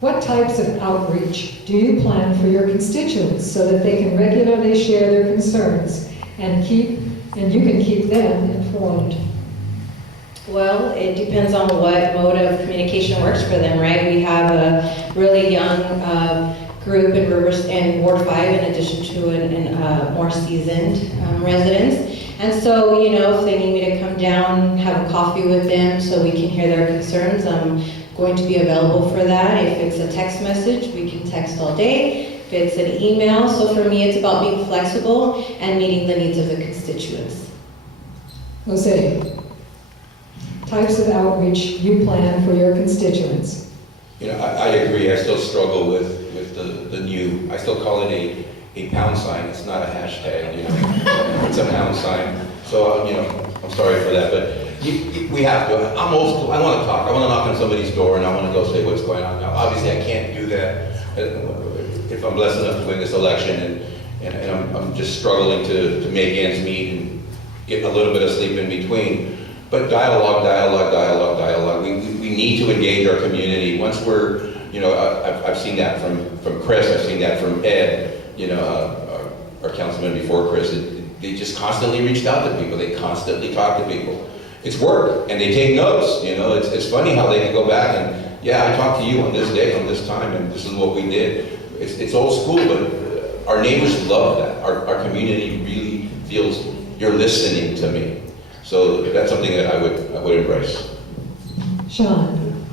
What types of outreach do you plan for your constituents so that they can regularly share their concerns and you can keep them informed? Well, it depends on what mode of communication works for them, right? We have a really young group in Ward 5 in addition to more seasoned residents. And so, if they need me to come down, have a coffee with them so we can hear their concerns, I'm going to be available for that. If it's a text message, we can text all day. If it's an email, so for me it's about being flexible and meeting the needs of the constituents. Jose, types of outreach you plan for your constituents? I agree. I still struggle with the new, I still call it a pound sign. It's not a hashtag, it's a pound sign. So, I'm sorry for that, but we have to. I'm old school. I want to talk. I want to knock on somebody's door and I want to go say what's going on. Now, obviously I can't do that if I'm blessed enough to win this election and I'm just struggling to make ends meet and get a little bit of sleep in between. But dialogue. We need to engage our community. Once we're, I've seen that from Chris, I've seen that from Ed, our councilman before Chris. They just constantly reached out to people. They constantly talk to people. It's work, and they take notes. It's funny how they can go back and, yeah, I talked to you on this day, on this time, and this is what we did. It's old school, but our neighbors love that. Our community really feels you're listening to me. So that's something that I would embrace. Sean?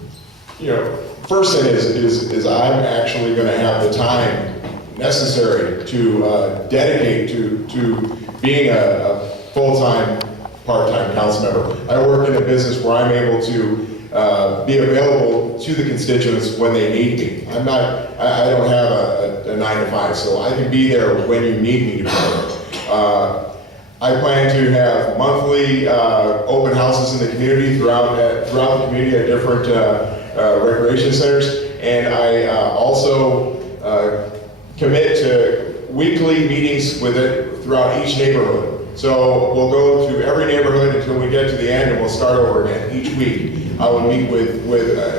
First thing is I'm actually going to have the time necessary to dedicate to being a full-time, part-time council member. I work in a business where I'm able to be available to the constituents when they need me. I don't have a 9 to 5, so I can be there when you need me to be there. I plan to have monthly open houses in the community throughout the community at different recreation centers, and I also commit to weekly meetings with it throughout each neighborhood. So we'll go through every neighborhood until we get to the end, and we'll start over again each week. I will meet with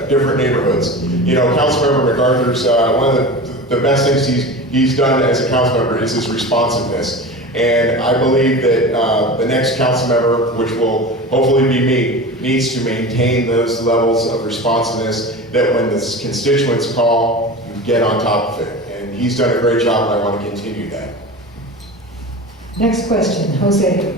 different neighborhoods. Councilmember MacArthur's one of the best things he's done as a council member is his responsiveness. And I believe that the next council member, which will hopefully be me, needs to maintain those levels of responsiveness that when the constituents call, you get on top of it. And he's done a great job, and I want to continue that. Next question, Jose.